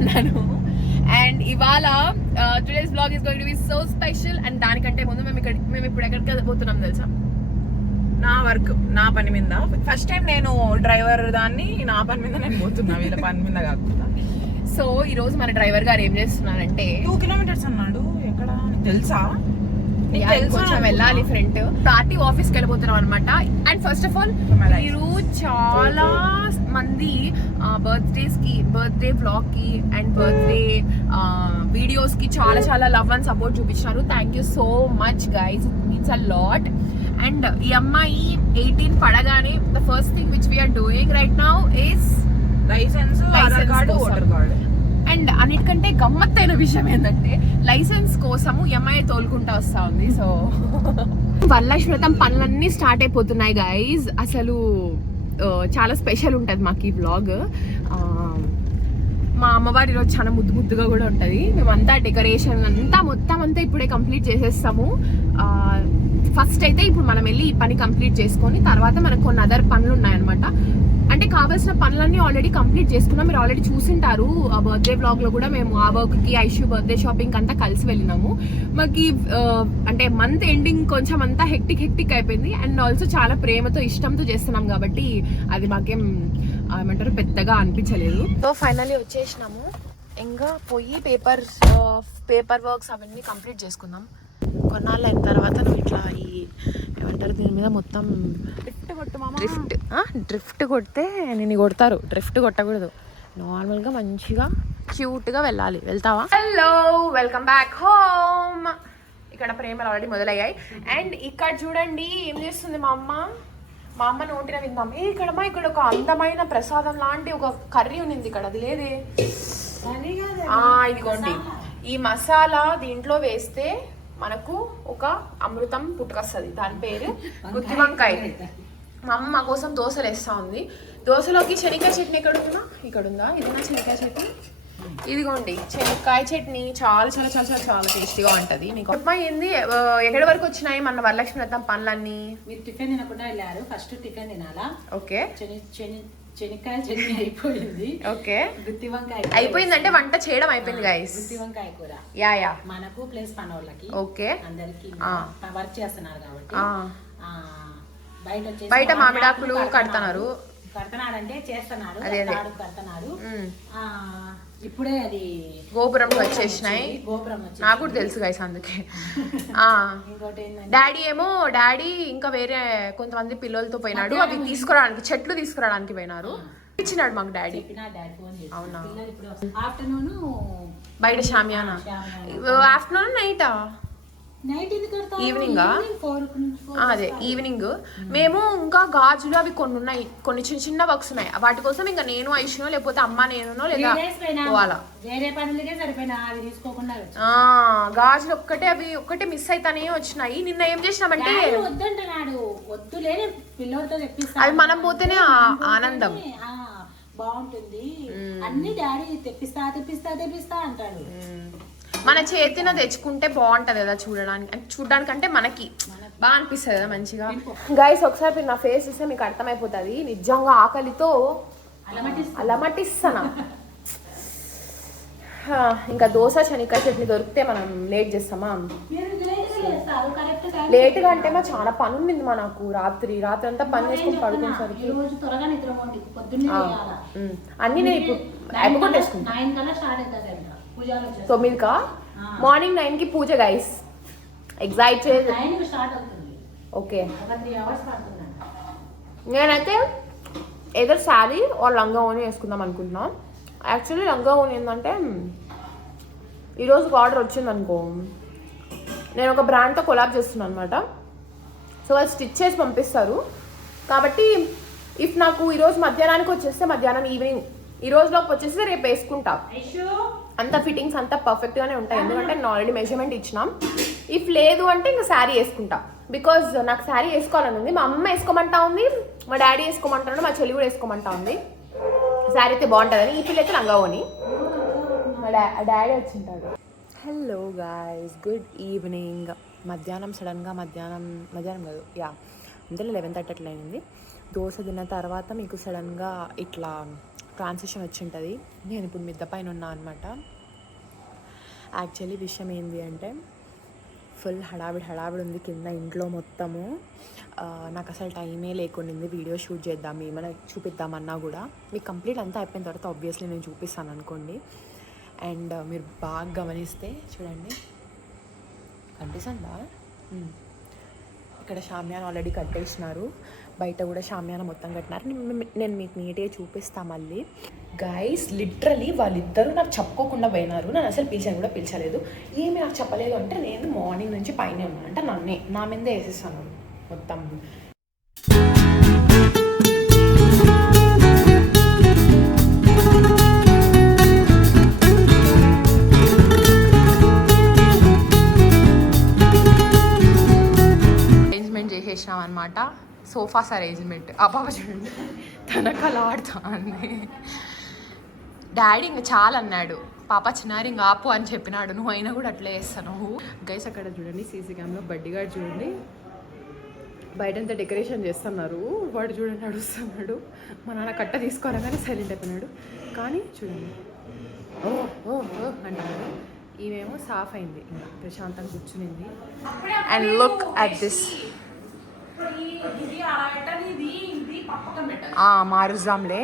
అన్నాను. అండ్ ఇవాళ today's blog is going to be so special and దానికంటే ముందు మేము ఇక్కడ మేము ఇప్పుడు ఎక్కడికి పోతున్నాం తెలుసా? నా వర్క్ నా పని మీద. ఫస్ట్ టైం నేను డ్రైవర్ దాన్ని నా పని మీద నేను పోతున్నా వీళ్ళ పని మీద కాకుండా. సో ఈ రోజు మన డ్రైవర్ గారు ఏం చేస్తున్నారంటే టూ కిలోమీటర్స్ అన్నాడు. ఎక్కడ? తెలుసా? కొంచెం. వెళ్ళాలి ఫ్రంట్ పార్టీ ఆఫీస్కి వెళ్ళిపోతున్నాం అనమాట అండ్ ఫస్ట్ ఆఫ్ ఆల్. మీరు చాలా మంది బర్త్డేస్కి బర్త్డే బ్లాగ్కి అండ్ బర్త్డే వీడియోస్కి చాలా చాలా లవ్ అండ్ సపోర్ట్ చూపించారు thank you so much guys it means a lot and ఈ అమ్మాయి ఎయిటీన్ పడగానే the first thing which we are doing right now is license card కోసం. ఓటర్ కార్డు అండ్ అన్నిటికంటే గమ్మత్తైన విషయం ఏంటంటే లైసెన్స్ కోసము ఎంఐ తోలుకుంటా వస్తా ఉంది. సో వరలక్ష్మతం పనులన్నీ స్టార్ట్ అయిపోతున్నాయి గైజ్ అసలు చాలా స్పెషల్ ఉంటుంది మాకు ఈ వ్లాగ్ మా అమ్మవారి ఈరోజు చాలా ముద్దు ముద్దుగా కూడా ఉంటుంది. మేమంతా డెకరేషన్ అంతా మొత్తం అంతా ఇప్పుడే కంప్లీట్ చేసేస్తాము. ఫస్ట్ అయితే ఇప్పుడు మనం వెళ్ళి ఈ పని కంప్లీట్ చేసుకొని తర్వాత మనకు కొన్ని అదర్ పనులు ఉన్నాయన్నమాట. అంటే కావాల్సిన పనులన్నీ ఆల్రెడీ కంప్లీట్ చేసుకున్నాం. మీరు ఆల్రెడీ చూసింటారు ఆ బర్త్డే బ్లాగ్లో కూడా మేము ఆ వర్క్కి ఐషు బర్త్డే షాపింగ్ అంతా కలిసి వెళ్ళినాము. మాకు అంటే మంత్ ఎండింగ్ కొంచెం అంతా హెక్టిక్ హెక్టిక్ అయిపోయింది. అండ్ ఆల్సో చాలా ప్రేమతో ఇష్టంతో చేస్తున్నాం కాబట్టి అది మాకేం ఏమంటారు పెద్దగా అనిపించలేదు. సో ఫైనల్లీ వచ్చేసినాము. ఇంకా పోయి పేపర్ పేపర్ వర్క్స్ అవన్నీ కంప్లీట్ చేసుకుందాం. కొన్నాళ్ళు అయిన తర్వాత నువ్వు ఇట్లా ఈ ఏమంటారు దీని మీద మొత్తం డ్రిఫ్ట్ డ్రిఫ్ట్ కొడితే నేను కొడతారు. డ్రిఫ్ట్ కొట్టకూడదు. నార్మల్గా మంచిగా క్యూట్గా వెళ్ళాలి. వెళ్తావా? హలో వెల్కమ్ బ్యాక్ హోమ్ ఇక్కడ ప్రేమలు ఆల్రెడీ మొదలయ్యాయి. అండ్ ఇక్కడ చూడండి ఏం చేస్తుంది మా అమ్మ? మా అమ్మ నోటిన విందాం. ఏ ఇక్కడ మా ఇక్కడ ఒక అందమైన ప్రసాదం లాంటి ఒక కర్రీ ఉన్నింది ఇక్కడ. అది లేదే? ఆ, ఇదిగోండి. ఈ మసాలా దీంట్లో వేస్తే మనకు ఒక అమృతం పుట్టుకొస్తుంది. దాని పేరు గుత్తి వంకాయ మా అమ్మ మా కోసం దోశలు వేస్తా ఉంది. దోశలోకి శనక్కాయ చట్నీ ఎక్కడ ఉందా ఇక్కడ ఉందా? ఇది నా శనక్కాయ చట్నీ? ఇదిగోండి. శనక్కాయ చట్నీ చాలా చాలా చాలా చాలా చాలా టేస్టీగా ఉంటది. మీకు అమ్మ ఏంది? ఎక్కడి వరకు వచ్చినాయి? మన వరలక్ష్మి రథం పనులన్నీ? మీరు టిఫిన్ తినకుండా వెళ్ళారు. ఫస్ట్ టిఫిన్ తినాలా? ఓకే. శనిక్కాయ చట్నీ అయిపోయింది. ఓకే. గుత్తి వంకాయ అయిపోయిందంటే వంట చేయడం అయిపోయింది గైస్ గుత్తి వంకాయ కూర. Yeah yeah. మనకు ప్లేస్ పనోళ్ళకి ఓకే. అందరికి. వర్క్ చేస్తున్నారు కాబట్టి బయట బయట మామిడాకులు కడతన్నారు. కడుతున్నాడంటే చేస్తున్నారు. ఆ, ఇప్పుడే అది గోపురం వచ్చేసినాయి. గోపురం నాకు కూడా తెలుసు గైస్ అందుకే. డాడీ ఏమో డాడీ ఇంకా వేరే కొంతమంది పిల్లలతో పోయినాడు. అవి తీసుకురావడానికి చెట్లు తీసుకురావడానికి పోయినారు. ఇచ్చినాడు మాకు డాడీ. అవునా? ఆఫ్టర్నూన్ బయట షామియానా ఆఫ్టర్నూన్ నైటా? ఫోర్ అదే ఈవినింగ్ మేము ఇంకా గాజులు అవి కొన్ని ఉన్నాయి కొన్ని చిన్న చిన్న వర్క్స్ ఉన్నాయి. వాటి కోసం ఇంకా నేను ఐషునో లేకపోతే అమ్మ నేనునో లేదా పోవాలా? వేరే పనులకే సరిపోయినా? అవి తీసుకోకుండా వచ్చి. ఆ గాజులు ఒక్కటే అవి ఒక్కటే మిస్ అయితానే వచ్చినాయి. నిన్న ఏం చేసినామంటే అవి మనం పోతేనే ఆ- ఆనందం. ఆ, బాగుంటుంది. అన్ని డాడీ తెప్పిస్తా తెప్పిస్తా తెప్పిస్తా అంటాడు. మన చేతిన తెచ్చుకుంటే బాగుంటది కదా చూడడానికి. అంటే చూడడానికి అంటే మనకి బాగా అనిపిస్తుంది కదా మంచిగా. గైస్ ఒకసారి మీరు నా ఫేస్ చూస్తే మీకు అర్థమైపోతుంది. నిజంగా ఆకలితో అలమటిస్తానా హా, ఇంకా దోశ శనికాయ చట్నీ దొరికితే మనం లేట్ చేస్తామా? మీరు లేట్గా చేస్తారు కరెక్ట్ టైం లేట్గా అంటే మా చాలా పని ఉండింది మా నాకు రాత్రి. రాత్రి అంతా పని చేసుకుని ఈ పడుకునేసరికి. అన్నీ నేను ఇప్పుడు తొమ్మిదికా మార్నింగ్ నైన్కి పూజ గైస్ ఎగ్జైట్ చే నైన్కి స్టార్ట్ అవుతుంది. ఓకే నేనైతే ఏదో శారీ ఆర్ లంగా ఓని వేసుకుందాం అనుకుంటున్నాం. యాక్చువల్లీ లంగా ఓని ఏంటంటే ఈరోజు ఆర్డర్ వచ్చింది అనుకో నేను ఒక బ్రాండ్తో కొలాబ్ చేస్తున్నాను అనమాట సో వాళ్ళు స్టిచ్ చేసి పంపిస్తారు. కాబట్టి ఇఫ్ నాకు ఈరోజు మధ్యాహ్నానికి వచ్చేస్తే మధ్యాహ్నం ఈవినింగ్ ఈ రోజులోకి వచ్చేస్తే రేపు వేసుకుంటా. అంత ఫిట్టింగ్స్ అంతా పర్ఫెక్ట్గానే ఉంటాయి. ఎందుకంటే నేను ఆల్రెడీ మెజర్మెంట్ ఇచ్చినాం. ఇఫ్ లేదు అంటే ఇంకా శారీ వేసుకుంటా. బికాజ్ నాకు శారీ వేసుకోవాలని ఉంది. మా అమ్మ వేసుకోమంటా ఉంది. మా డాడీ వేసుకోమంటాడు మా చెల్లి కూడా వేసుకోమంటా ఉంది. శారీ అయితే బాగుంటుందని. ఈ పిల్ల అయితే లంగావని. మా డా డాడీ వచ్చింటాడు హలో గాయస్ గుడ్ ఈవినింగ్ మధ్యాహ్నం సడన్గా మధ్యాహ్నం మధ్యాహ్నం కాదు. యా అంతే లెవెన్ థర్టీ అట్లా అయింది. దోశ తిన్న తర్వాత మీకు సడన్గా ఇట్లా ట్రాన్సిషన్ వచ్చి ఉంటుంది నేను ఇప్పుడు మిద్ద పైన ఉన్నా అనమాట యాక్చువల్లీ విషయం ఏంటి అంటే ఫుల్ హడావిడి హడావిడి ఉంది కింద ఇంట్లో మొత్తము. నాకు అసలు టైమే లేకుండింది. వీడియో షూట్ చేద్దాం ఏమైనా చూపిద్దామన్నా కూడా. మీకు కంప్లీట్ అంతా అయిపోయిన తర్వాత ఆబ్వియస్లీ నేను చూపిస్తాను అనుకోండి. అండ్ మీరు బాగా గమనిస్తే చూడండి. కనిపిస్తుందా? ఇక్కడ షామ్యాన్ ఆల్రెడీ కట్టేసినారు. బయట కూడా షామ్యాన మొత్తం కట్టినారు. నేను- మీకు నీట్గా చూపిస్తా మళ్ళీ. గైస్ లిటరలీ వాళ్ళిద్దరూ నాకు చెప్పుకోకుండా పోయినారు. నన్ను అసలు పిలిచాను కూడా పిలిచలేదు. ఏమి నాకు చెప్పలేదు అంటే నేను మార్నింగ్ నుంచి పైన ఉన్నాను అంటే నన్నే నా మీదే వేసేసాను మొత్తం. అరేంజ్మెంట్ చేసేసినాం అనమాట సోఫాస్ అరేంజ్మెంట్ ఆ పాప చూడండి తనకు అలా ఆడుతుంది. డాడీ ఇంకా చాలా అన్నాడు. పాప చిన్నారి ఇంకా ఆపు అని చెప్పినాడు. నువ్వు అయినా కూడా అట్లే చేస్తాను. గైస్ అక్కడ చూడండి సీసీ క్యామ్లో బడ్డీగాడు చూడండి. బయటంతా డెకరేషన్ చేస్తున్నారు. వాడు చూడండి నడుస్తున్నాడు. మా నాన్న కట్ట తీసుకోరాగానే సైలెంట్ అయిపోయినాడు. కానీ చూడండి. ఓ ఓ ఓ అంటున్నాడు. ఈమెమో సాఫ్ అయింది. ఇంకా ప్రశాంతంగా కూర్చునింది. అండ్ లుక్ అట్ దిస్ మారుజాంలే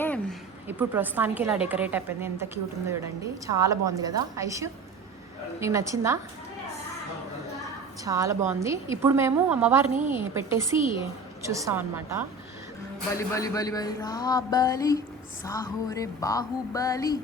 ఇప్పుడు ప్రస్తుతానికి ఇలా డెకరేట్ అయిపోయింది. ఎంత క్యూట్ ఉందో చూడండి. చాలా బాగుంది కదా ఐషు? నీకు నచ్చిందా? చాలా బాగుంది. ఇప్పుడు మేము అమ్మవారిని పెట్టేసి చూస్తాం అనమాట బలి బలి బలి బలి. రా బలి. సాహోరే బాహుబలి.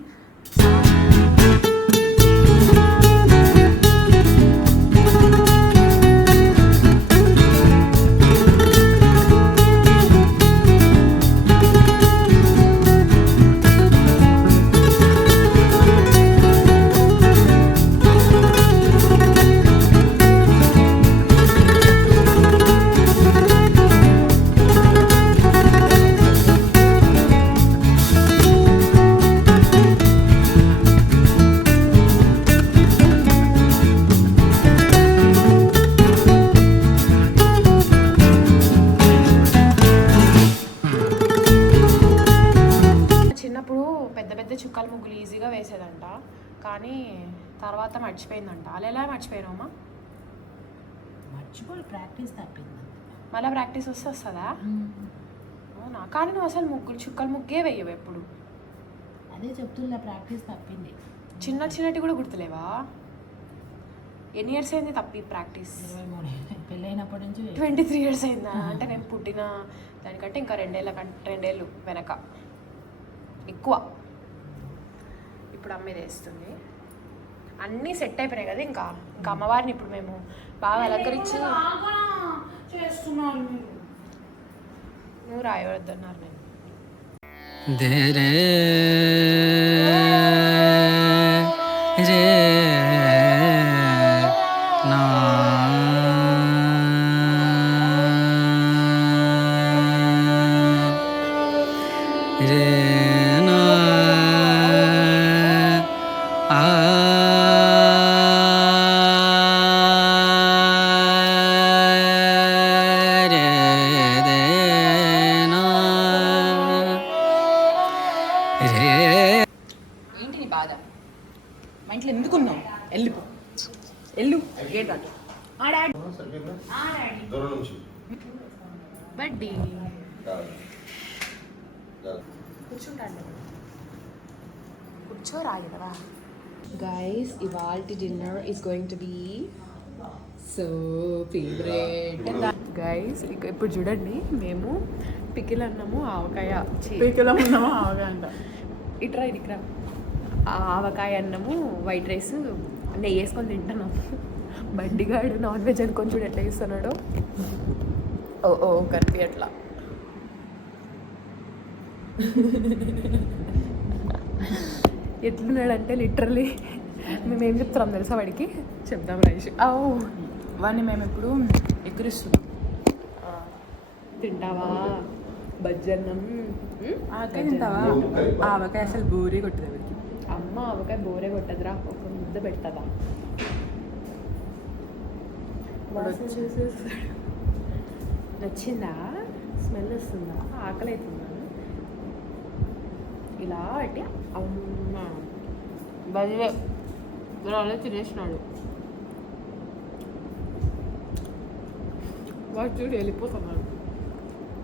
కానీ తర్వాత మర్చిపోయిందంట. అలా ఎలా మర్చిపోయినామా మర్చిపోయి ప్రాక్టీస్ తప్పింది మళ్ళీ ప్రాక్టీస్ వస్తే వస్తుందా? అవునా? కానీ నువ్వు అసలు ముగ్గులు చుక్కల ముగ్గే వేయవు ఎప్పుడు. అదే చెప్తున్నా ప్రాక్టీస్ తప్పింది. చిన్న చిన్నటి కూడా గుర్తులేవా? ఎన్ని ఇయర్స్ అయింది తప్పి ప్రాక్టీస్? పెళ్ళైనప్పటి నుంచి ట్వంటీ త్రీ ఇయర్స్ అయిందా? అంటే నేను పుట్టిన దానికంటే ఇంకా రెండేళ్ళ కంటే రెండేళ్ళు వెనక. ఎక్కువ. ఇప్పుడు అమ్మేది వేస్తుంది. అన్నీ సెట్ అయిపోయినాయి కదా ఇంకా. ఇంకా అమ్మవారిని ఇప్పుడు మేము బాగా అలంకరించి నువ్వు రాయవద్దన్నారు నేను. ధే ఇప్పుడు చూడండి మేము పికిల్ అన్నము ఆవకాయ పీకలో ఉన్నావా అవగాంట ఇట్రా ఇట్రా ఆవకాయ అన్నము వైట్ రైస్ నెయ్యి వేసుకొని తింటున్నాం బండిగాడు నాన్ వెజ్ అనుకొని చూడు ఎట్లా ఇస్తున్నాడు ఓ ఓ కర్పి అట్లా. ఎట్లున్నాడంటే లిటరలీ మేము ఏం చెప్తున్నాం తెలుసా వాడికి? చెప్దాం రైస్ ఓ వాడిని మేము ఇప్పుడు ఎక్కిరిస్తున్నాం తింటావా? బజ్జన్నం? ఆవకాయ తింటావా? ఆవకాయ అసలు బోరే కొట్టదు ఎవరికి. అమ్మ అవకాయ బోరే కొట్టదురా. ఒక ముద్ద పెడతదా. నచ్చిందా? స్మెల్ వస్తుందా? ఆకలి అవుతుందా ఇలా పెట్టి అమ్మ. బదివే అలా తినేసినాడు. వాడు చూడు వెళ్ళిపోతున్నాడు.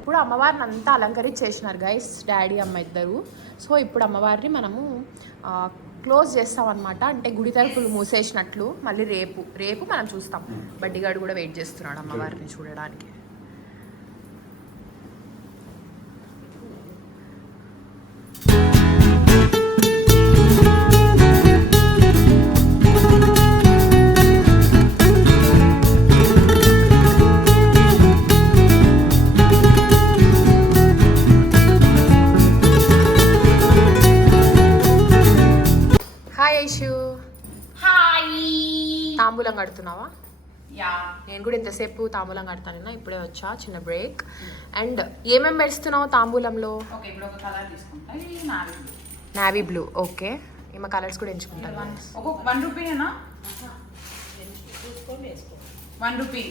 ఇప్పుడు అమ్మవారిని అంతా అలంకరించేసినారు గైస్ డాడీ అమ్మ ఇద్దరు. సో ఇప్పుడు అమ్మవారిని మనము క్లోజ్ చేస్తామన్నమాట. అంటే గుడి తలుపులు మూసేసినట్లు మళ్ళీ రేపు రేపు మనం చూస్తాం. బడ్డిగాడు కూడా వెయిట్ చేస్తున్నాడు అమ్మవారిని చూడడానికి. నేను కూడా ఇంతసేపు తాంబూలం కడతానన్నా ఇప్పుడే వచ్చా చిన్న బ్రేక్ అండ్ ఏమేమి పెడుతున్నావు తాంబూలంలో? Navy blue okay. ఈమె కలర్స్ కూడా ఎంచుకుంటాను. One one rupee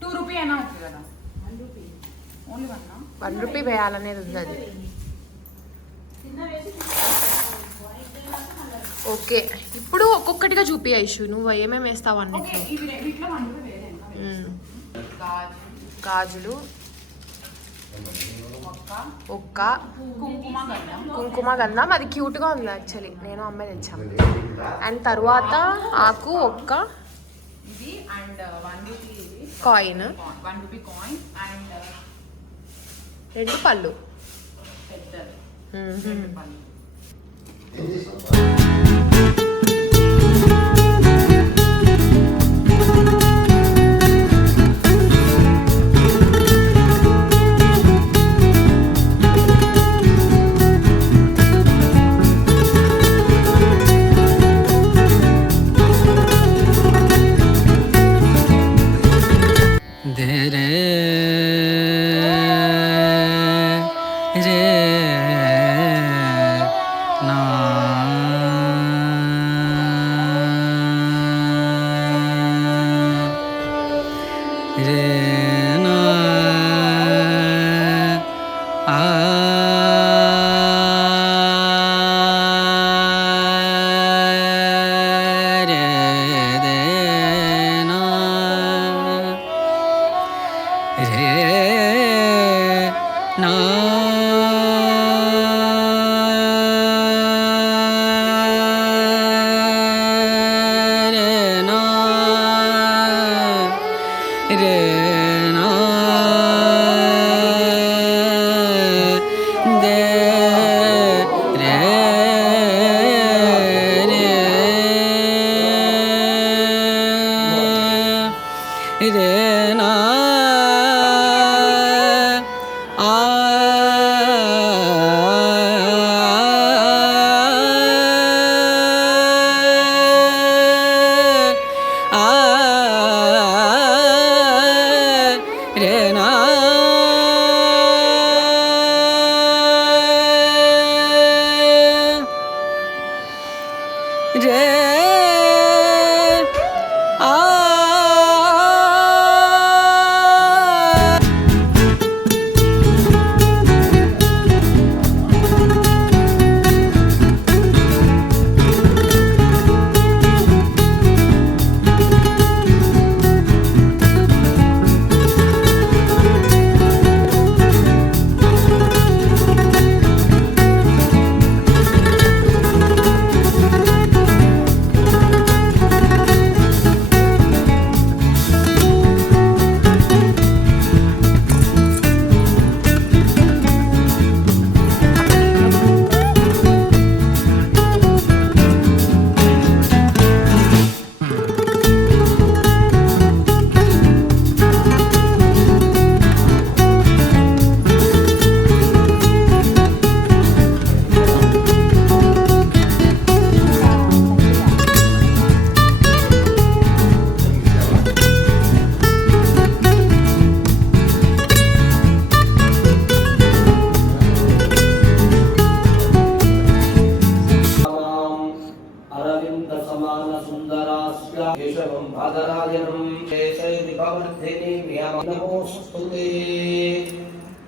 two rupee అయినా ఓకే కదా. ఓన్లీ వన్ వన్ రూపీ వేయాలనేది ఉంది అది. ఓకే. ఇప్పుడు ఒక్కొక్కటిగా చూపి ఐషు నువ్వు ఏమేమి వేస్తావు అన్నిట్లో? గాజులు. ఒక్క. కుంకుమ గంధం. అది క్యూట్గా ఉంది యాక్చువల్లీ. నేను అమ్మాయి తెచ్చాను. అండ్ తర్వాత ఆకు ఒక్క. ఇది అండ్ వన్ రూపీ ఇది. Coin. One rupee coin and రెండు పళ్ళు. పెద్దది.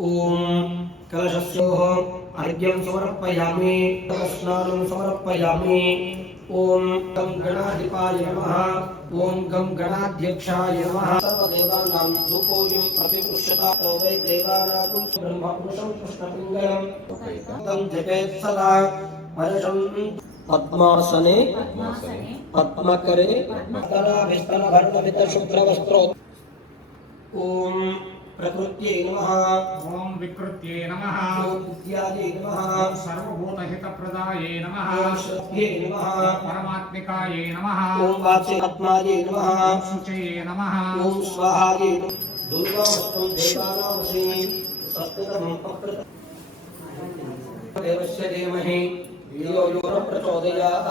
ॐ कलशस्योः अर्घ्यं समर्पयामि स्नानं समर्पयामि। ॐ गं गणाधिपाय नमः ॐ गं गणाध्यक्षाय नमः। सर्वदेवानां धूपोऽयं प्रतिगृह्यता वै देवानां ब्रह्मपुरुषं कृष्णपिङ्गलम् तं जपेत् सदा। वर्षं पद्मासने पद्मकरे शुभ्रवस्त्रो ॐ प्रकृत्यै नमः। ॐ विकृत्यै नमः। विद्यायै नमः। सर्वभूतहितप्रदायै नमः। श्रद्धे नमः। परमात्मिकायै नमः। ॐ वाचे आत्मायै नमः। शुचये नमः। ॐ स्वाहायै दुर्गावस्तु देवानामसि। सत्कृतम् अकृतम् देवस्य धीमहि धियो यो न प्रचोदयात्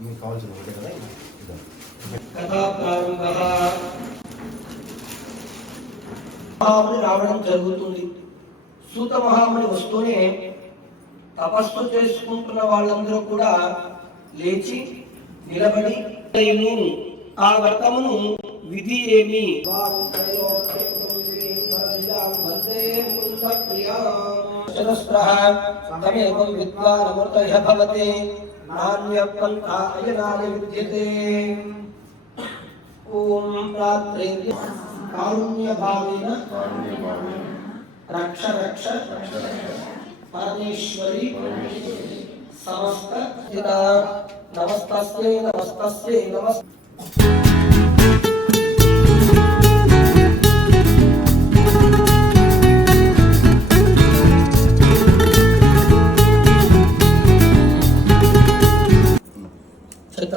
మీకు కావాల్సిన ఒకటే కదా ఇదా. కథా ప్రారంభः మహాముని రావడం జరుగుతుంది సూత మహాముని వస్తూనే తపస్సు చేసుకుంటున్న వాళ్ళందరూ కూడా లేచి నిలబడి "నేను ఆ వ్రతమును విధి ఏమి తమేవం విద్వానమృతయ భవతి నాణ్యపంథా అయనాయ విద్యతే ఓం రాత్రి కారుణ్యభావేన రక్ష రక్ష పరమేశ్వరి సమస్త స్థిత నమస్తస్యై నమస్తస్యై నమస్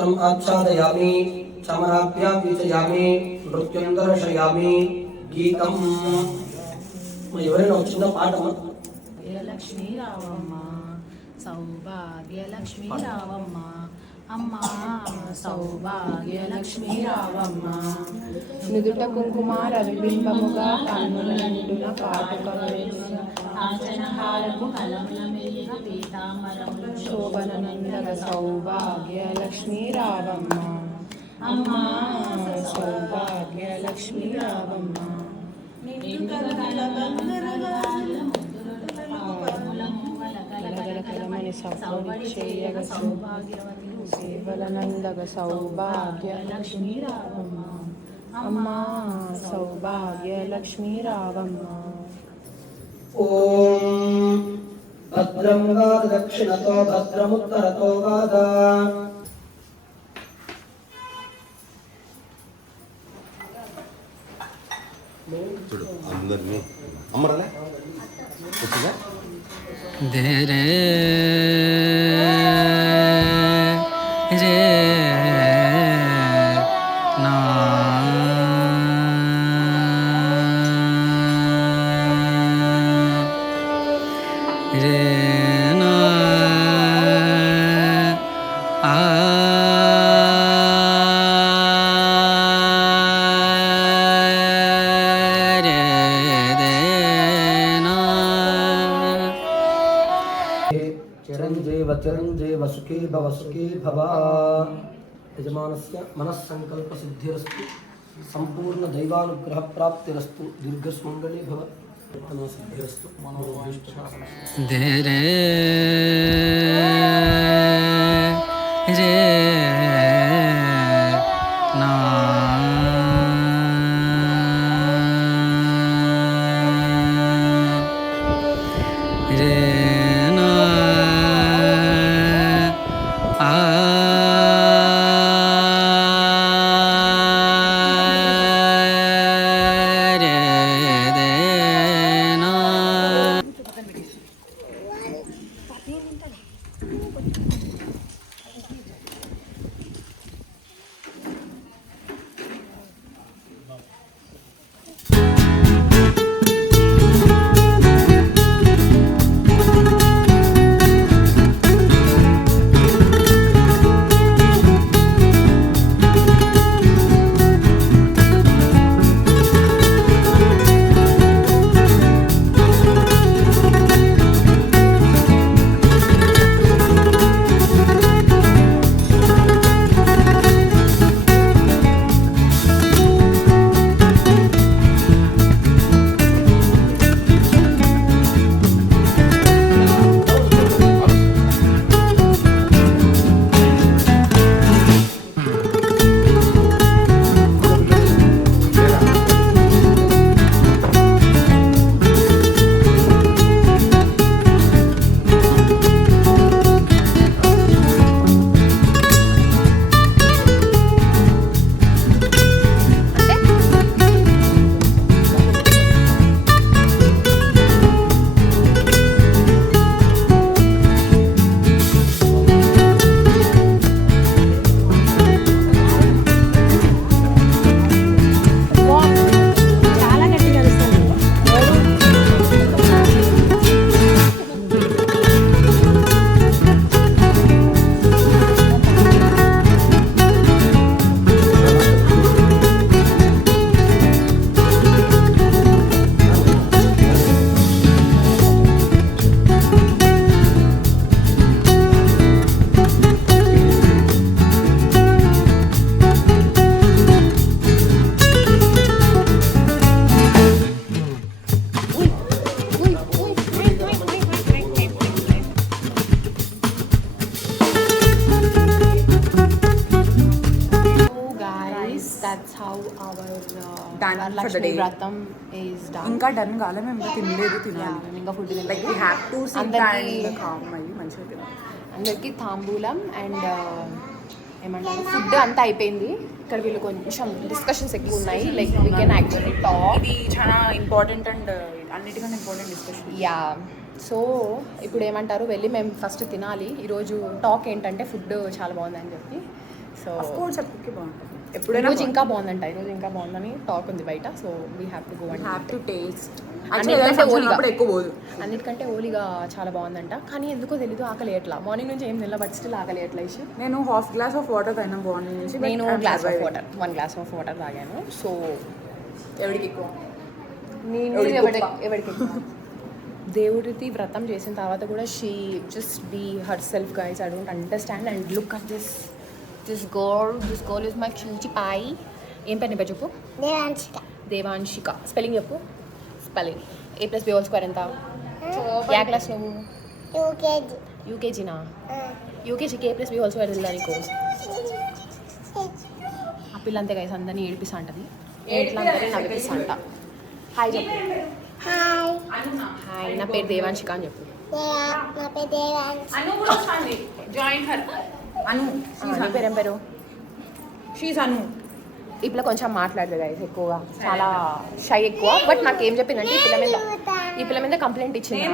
చిత్రం ఆచ్ఛాదయామి చమరాభ్యాం వీచయామి నృత్యం దర్శయామి గీతం ఎవరైనా ఒక చిన్న పాట భాగ్యలక్ష్మి రావమ్మ సౌభాగ్యలక్ష్మి రావమ్మ. అమ్మ సౌభాగ్యలక్ష్మి రావమ్మ. నుదుట కుంకుమ రవిబింబముగా కన్నుల నిండున కాటుక ఆచనహారము కలముల మెలిన పీతాంబరములు శోభననందగ సౌభాగ్య రావమ్మ. అమ్మ సౌభాగ్య లక్ష్మీ రావమ్మ కలగల కలమని సౌభాగ్య చేయగ సౌభాగ్యవతి సేవలనందగ సౌభాగ్య లక్ష్మి రావమ్మ అమ్మ సౌభాగ్య లక్ష్మీ రావమ్మ ఓం భద్రం వాద దక్షిణతో భద్రముత్తరతో వాద. చూడు అందరినీ అమ్మరాలే. వచ్చిందా ధే రే भगवानुग्रह प्राप्तिरस्तु दीर्घसुमंगली भव सिद्धिरस्तु Done. ఇంకా డన్ కాలే మేము తినలేదు తినాలి. ఇంకా food like we have to sit అందరికీ అండ్ కామ్ అయ్యి మంచిగా తినాలి అందరికి తాంబూలం అండ్ ఏమంటారు ఫుడ్ అంతా అయిపోయింది. ఇక్కడ వీళ్ళు కొంచెం డిస్కషన్స్ ఎక్కువ ఉన్నాయి. Like we can actually talk ఇది చాలా ఇంపార్టెంట్ అండ్ అన్నిటికన్నా ఇంపార్టెంట్ డిస్కషన్ యా సో ఇప్పుడు ఏమంటారు వెళ్ళి మేము ఫస్ట్ తినాలి. ఈరోజు టాక్ ఏంటంటే ఫుడ్ చాలా బాగుందని చెప్పి. సో కోర్స్ బాగుంటుంది. ఎప్పుడైనా రోజు ఇంకా బాగుందంట ఈరోజు ఇంకా బాగుందని టాక్ ఉంది బయట so we have to go and have to taste అన్నిటికంటే ఓలిగా. ఎక్కువ పోదు. అన్నిటికంటే ఓలిగా చాలా బాగుందంట కానీ ఎందుకో తెలీదు ఆకలి ఎట్లా మార్నింగ్ నుంచి ఏం తినలా బట్ స్టిల్ ఆకలి ఎట్లా ఇష్యూ నేను హాఫ్ గ్లాస్ ఆఫ్ వాటర్ తాగిన బాగుంది నుంచి నేను glass of. Water one glass of water తాగాను సో ఎవరికి ఎక్కువ? నేను ఎవరికి? దేవుడిది వ్రతం చేసిన తర్వాత కూడా she just be herself guys I don't understand and look at this this goal this goal is my cutie pie ఏం పేరు నీ పేరు చెప్పు? దేవాంశిక. స్పెల్లింగ్ చెప్పు. Spelling A plus B whole square ఎంత? యా క్లాస్ నువ్వు? యూకేజీనా యూకేజీకి A plus B whole square తెలుదా నీకు? ఆ పిల్ల అంతే గైస్ అందరినీ ఏడిపిస్తా అంటది. ఎట్లా అందరినీ నవ్విపిస్తా అంట. హాయ్ చెప్పు. హాయ్ నా పేరు దేవాంశిక అని చెప్పు. అను కూడా వస్తుంది. Join her Anu. పేరు పేరు? షీస్ అను పిల్ల కొంచెం మాట్లాడదు గైస్ ఎక్కువగా. చాలా షై ఎక్కువ. బట్ నాకు ఏం చెప్పిందంటే ఈ పిల్ల మీద ఈ పిల్ల మీద కంప్లైంట్ ఇచ్చింది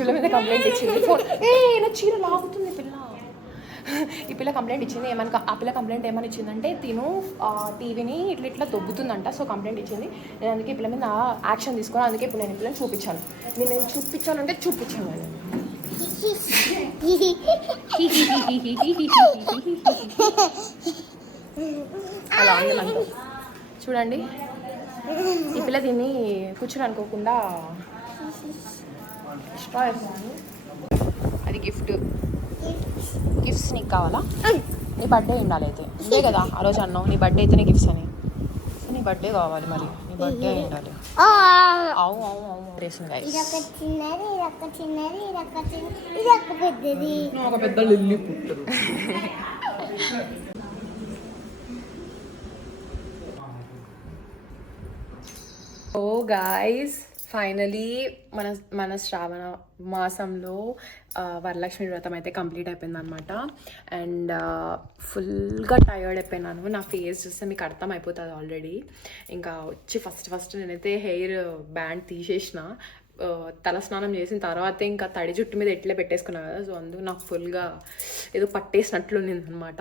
పిల్ల మీద కంప్లైంట్ ఇచ్చింది. ఏ నా చీర లాగుతుంది పిల్ల. ఈ పిల్ల కంప్లైంట్ ఇచ్చింది ఏమని ఆ పిల్ల కంప్లైంట్ ఏమని ఇచ్చిందంటే తిను టీవీని ఇట్లా ఇట్లా దొబ్బుతుందంట. సో కంప్లైంట్ ఇచ్చింది. నేను అందుకే ఈ పిల్ల మీద యాక్షన్ తీసుకొని అందుకే ఇప్పుడు నేను ఈ పిల్లని చూపించాను. నేను నేను చూపించాను. అంటే చూపించాను నేను అలా ఉంది చూడండి. ఈ పిల్ల దీన్ని కూర్చుని అనుకోకుండా స్ట్రా అది గిఫ్ట్. గిఫ్ట్స్ నీకు కావాలా? నీ బర్త్డే ఉండాలి అయితే ఇదే కదా ఆ రోజు అన్నావు. నీ బర్త్డే అయితేనే గిఫ్ట్స్ అని. నీ బర్త్డే కావాలి మరి. బర్త్డే ఉండాలి అవు అవు అవు గైస్ ఇదొక చిన్నది ఇదొక చిన్నది ఇదొక చిన్న ఇదొక పెద్దది. ఒక పెద్ద లిల్లీ పుట్టు ఓ గాయస్ ఫైనలీ మన మన శ్రావణ మాసంలో వరలక్ష్మి వ్రతం అయితే కంప్లీట్ అయిపోయింది అనమాట అండ్ ఫుల్గా టయర్డ్ అయిపోయినాను. నా ఫేస్ చూస్తే మీకు అర్థం అయిపోతుంది ఆల్రెడీ. ఇంకా వచ్చి ఫస్ట్ ఫస్ట్ నేనైతే హెయిర్ బ్యాండ్ తీసేసిన. తలస్నానం చేసిన తర్వాత ఇంకా తడి జుట్టు మీద ఎట్లే పెట్టేసుకున్నా కదా. సో అందుకు నాకు ఫుల్గా ఏదో పట్టేసినట్లుండింది అనమాట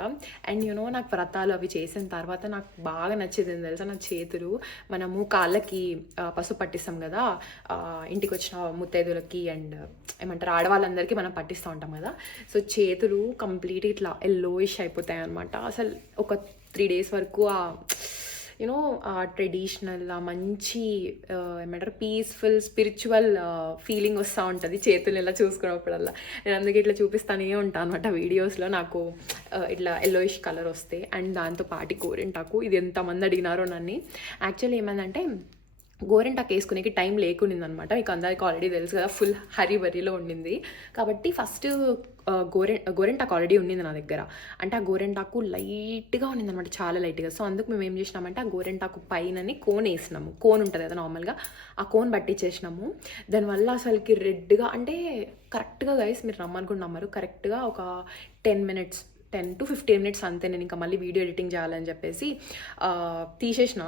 అండ్ యూనో నాకు వ్రతాలు అవి చేసిన తర్వాత నాకు బాగా నచ్చేది ఏం తెలుసా? నా చేతులు మనము కాళ్ళకి పసుపు పట్టిస్తాం కదా. ఇంటికి వచ్చిన ముత్తైదులకి అండ్ ఏమంటారు ఆడవాళ్ళందరికీ మనం పట్టిస్తూ ఉంటాం కదా. సో చేతులు కంప్లీట్ ఇట్లా ఎల్లోయిష్ అయిపోతాయి అనమాట అసలు ఒక త్రీ డేస్ వరకు ఆ యూనో ఆ ట్రెడిషనల్ ఆ మంచి ఏమంటారు పీస్ఫుల్ స్పిరిచువల్ ఫీలింగ్ వస్తూ ఉంటుంది చేతులు ఇలా చూసుకున్నప్పుడల్లా నేను అందుకే ఇట్లా చూపిస్తానే ఉంటాను అనమాట వీడియోస్లో నాకు ఇట్లా ఎల్లోయిష్ కలర్ వస్తే అండ్ దాంతో పాటి గోరింటాకు. ఇది ఎంతమంది అడిగినారో నన్ను. యాక్చువల్లీ ఏమైందంటే గోరెంటాకు వేసుకునేకి టైం లేకుండింది అనమాట మీకు అందరికీ ఆల్రెడీ తెలుసు కదా ఫుల్ హరీ బరీలో ఉండింది. కాబట్టి ఫస్ట్ గోరె గోరెంటాకు ఆల్రెడీ ఉండింది నా దగ్గర. అంటే ఆ గోరెంటాకు లైట్గా ఉండింది అనమాట చాలా లైట్గా. సో అందుకు మేము ఏం చేసినామంటే ఆ గోరెంటాకు పైనని కోన్ వేసినాము. కోన్ ఉంటుంది కదా నార్మల్గా ఆ కోన్ పట్టించేసినాము. దానివల్ల అసలుకి రెడ్గా అంటే కరెక్ట్గా గైస్ మీరు నమ్మనుకుని నమ్మరు. కరెక్ట్గా ఒక ten minutes ten to fifteen minutes అంతే నేను ఇంకా మళ్ళీ వీడియో ఎడిటింగ్ చేయాలని చెప్పేసి తీసేసిన.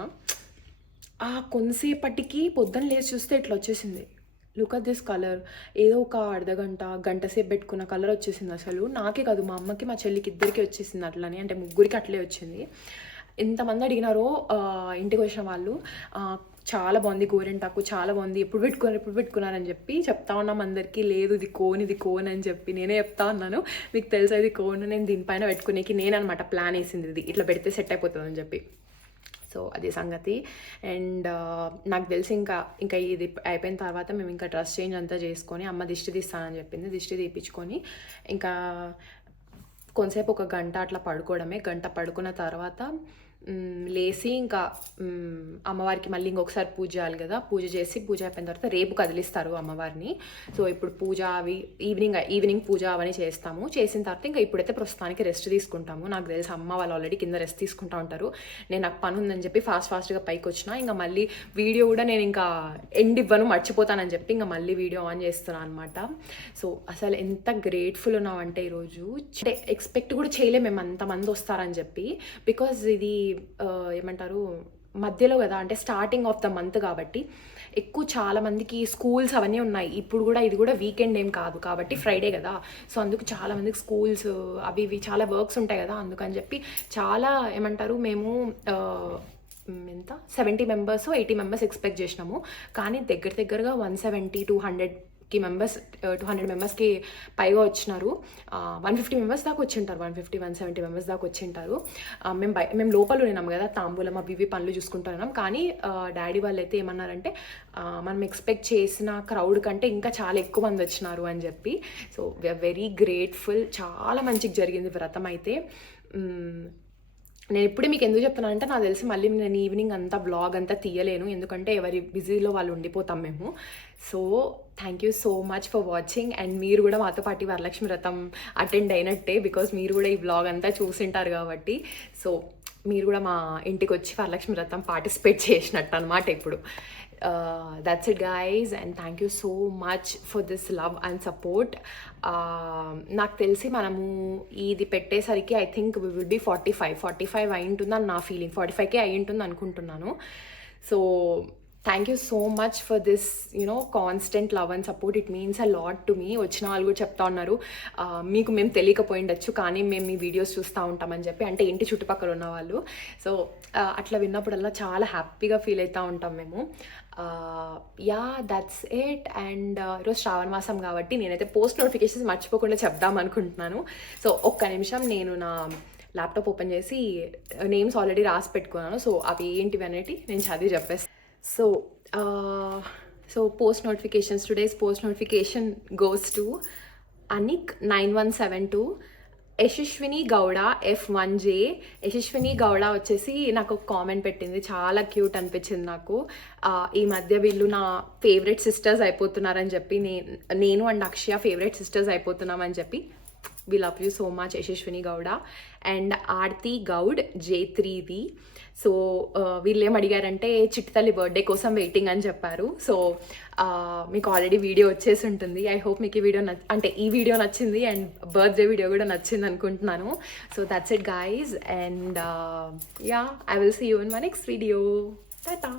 ఆ కొంతసేపటికి పొద్దున లేచి చూస్తే ఇట్లా వచ్చేసింది. లుక్ అట్ దిస్ కలర్ ఏదో ఒక అర్ధ గంట గంట సేపు పెట్టుకున్న కలర్ వచ్చేసింది అసలు. నాకే కాదు మా అమ్మకి మా చెల్లికి ఇద్దరికి వచ్చేసింది అట్లని. అంటే ముగ్గురికి అట్లే వచ్చింది. ఎంతమంది అడిగినారో ఇంటికి వచ్చిన వాళ్ళు చాలా బాగుంది గోరెంటాకు చాలా బాగుంది ఎప్పుడు పెట్టుకున్నారు ఎప్పుడు పెట్టుకున్నారని చెప్పి చెప్తా ఉన్నాం అందరికీ. లేదు ఇది కోన్ ఇది కోన్ అని చెప్పి నేనే చెప్తా ఉన్నాను. మీకు తెలుసా ఇది కోన్ నేను దీనిపైన పెట్టుకునేకి నేననమాట ప్లాన్ వేసింది ఇది. ఇట్లా పెడితే సెట్ అయిపోతుందని చెప్పి. సో అది సంగతి. అండ్ నాకు తెలిసి ఇంకా ఇంకా ఇది అయిపోయిన తర్వాత మేము ఇంకా డ్రెస్ చేంజ్ అంతా చేసుకొని అమ్మ దిష్టి తీస్తానని చెప్పింది. దిష్టి తీపించుకొని ఇంకా కొంతసేపు ఒక గంట అట్లా పడుకోవడమే. గంట పడుకున్న తర్వాత లేసి లేచి ఇంకా అమ్మవారికి మళ్ళీ ఇంకొకసారి పూజ చేయాలి కదా. పూజ చేసి పూజ అయిపోయిన తర్వాత రేపు కదిలిస్తారు అమ్మవారిని. సో ఇప్పుడు పూజ అవి ఈవినింగ్ ఈవినింగ్ పూజ అవన్నీ చేస్తాము. చేసిన తర్వాత ఇంకా ఇప్పుడైతే ప్రస్తుతానికి రెస్ట్ తీసుకుంటాము. నాకు తెలిసి అమ్మ వాళ్ళు ఆల్రెడీ కింద రెస్ట్ తీసుకుంటా ఉంటారు. నేను నాకు పని ఉందని చెప్పి ఫాస్ట్ ఫాస్ట్గా పైకి వచ్చిన ఇంకా మళ్ళీ వీడియో కూడా నేను ఇంకా ఎండ్ ఇవ్వను మర్చిపోతానని చెప్పి ఇంకా మళ్ళీ వీడియో ఆన్ చేస్తున్నాను అనమాట సో అసలు ఎంత గ్రేట్ఫుల్ ఉన్నామంటే ఈరోజు. అంటే ఎక్స్పెక్ట్ కూడా చేయలేము మేము అంతమంది వస్తారని చెప్పి. బికాజ్ ఇది ఏమంటారు మధ్యలో కదా అంటే స్టార్టింగ్ ఆఫ్ ద మంత్ కాబట్టి ఎక్కువ చాలా మందికి స్కూల్స్ అవన్నీ ఉన్నాయి. ఇప్పుడు కూడా ఇది కూడా వీకెండ్ ఏం కాదు కాబట్టి ఫ్రైడే కదా. సో అందుకు చాలా మందికి స్కూల్స్ అవి ఇవి చాలా వర్క్స్ ఉంటాయి కదా. అందుకని చెప్పి చాలా ఏమంటారు మేము ఎంత? Seventy members eighty members expect చేసినాము. కానీ దగ్గర దగ్గరగా వన్ సెవెంటీ టూ Uh, కి మెంబర్స్ టూ హండ్రెడ్ మెంబర్స్కి పైగా వచ్చినారు. వన్ ఫిఫ్టీ మెంబర్స్ దాకా వచ్చింటారు. One fifty one seventy members దాకా వచ్చింటారు. మేము బయ మేము లోపల ఉన్నాం కదా తాంబూలం అవి ఇవి పనులు చూసుకుంటున్నాం. కానీ డాడీ వాళ్ళు అయితే ఏమన్నారంటే మనం ఎక్స్పెక్ట్ చేసిన క్రౌడ్ కంటే ఇంకా చాలా ఎక్కువ మంది వచ్చినారు అని చెప్పి. సో వీఆర్ వెరీ గ్రేట్ఫుల్ చాలా మంచిగా జరిగింది వ్రతం అయితే. నేను ఇప్పుడు మీకు ఎందుకు చెప్తున్నాను అంటే నాకు తెలిసి మళ్ళీ నేను ఈవినింగ్ అంతా బ్లాగ్ అంతా తీయలేను. ఎందుకంటే ఎవరి బిజీలో వాళ్ళు ఉండిపోతాం మేము. So thank you so much for watching and మీరు కూడా మాతో పాటు ఈ వరలక్ష్మి వ్రతం అటెండ్ అయినట్టే బికాస్ మీరు కూడా ఈ బ్లాగ్ అంతా చూసింటారు కాబట్టి. సో మీరు కూడా మా ఇంటికి వచ్చి వరలక్ష్మి వ్రతం పార్టిసిపేట్ చేసినట్టు అనమాట ఇప్పుడు. That's it guys and thank you so much for this love and support నాకు తెలిసి మనము ఇది పెట్టేసరికి I think we will be forty five forty five అయి ఉంటుందని నా ఫీలింగ్ ఫార్టీ ఫైవ్కే అయి ఉంటుంది అనుకుంటున్నాను so thank you so much for this you know constant love and support it means a lot to me వచ్చిన వాళ్ళు కూడా చెప్తా ఉన్నారు. Uh, మీకు మేము తెలియకపోయిండొచ్చు కానీ మేము మీ వీడియోస్ చూస్తూ ఉంటామని చెప్పి. అంటే ఇంటి చుట్టుపక్కల ఉన్న వాళ్ళు. సో uh, అట్లా విన్నప్పుడల్లా చాలా హ్యాపీగా ఫీల్ అవుతూ ఉంటాం మేము. యా దట్స్ ఇట్ అండ్ ఈరోజు శ్రావణ మాసం కాబట్టి నేనైతే పోస్ట్ నోటిఫికేషన్స్ మర్చిపోకుండా చెప్దాం అనుకుంటున్నాను. సో ఒక్క నిమిషం నేను నా ల్యాప్టాప్ ఓపెన్ చేసి uh, నేమ్స్ ఆల్రెడీ రాసి పెట్టుకున్నాను. సో అవి ఏంటివి అనేటి నేను చదివి చెప్పేస్తాను so so post notifications today's post notification goes to Anik nine one seven two Yashaswini Gowda F one J Yashaswini Gowda వచ్చేసి నాకు ఒక కామెంట్ పెట్టింది. చాలా క్యూట్ అనిపించింది నాకు. ఈ మధ్య వీళ్ళు నా ఫేవరెట్ సిస్టర్స్ అయిపోతున్నారని చెప్పి నేను నేను అండ్ అక్షయ ఫేవరెట్ సిస్టర్స్ అయిపోతున్నామని చెప్పి we love you so much Yashaswini Gowda. And Aarti Goud J త్రీది so వీళ్ళు ఏం అడిగారంటే చిట్టితల్లి బర్త్డే కోసం వెయిటింగ్ అని చెప్పారు. సో మీకు ఆల్రెడీ వీడియో వచ్చేసి ఉంటుంది. ఐ హోప్ మీకు ఈ వీడియో నచ్ అంటే ఈ వీడియో నచ్చింది అండ్ బర్త్డే వీడియో కూడా నచ్చింది అనుకుంటున్నాను. So that's it guys and yeah I will see you in my next video Tata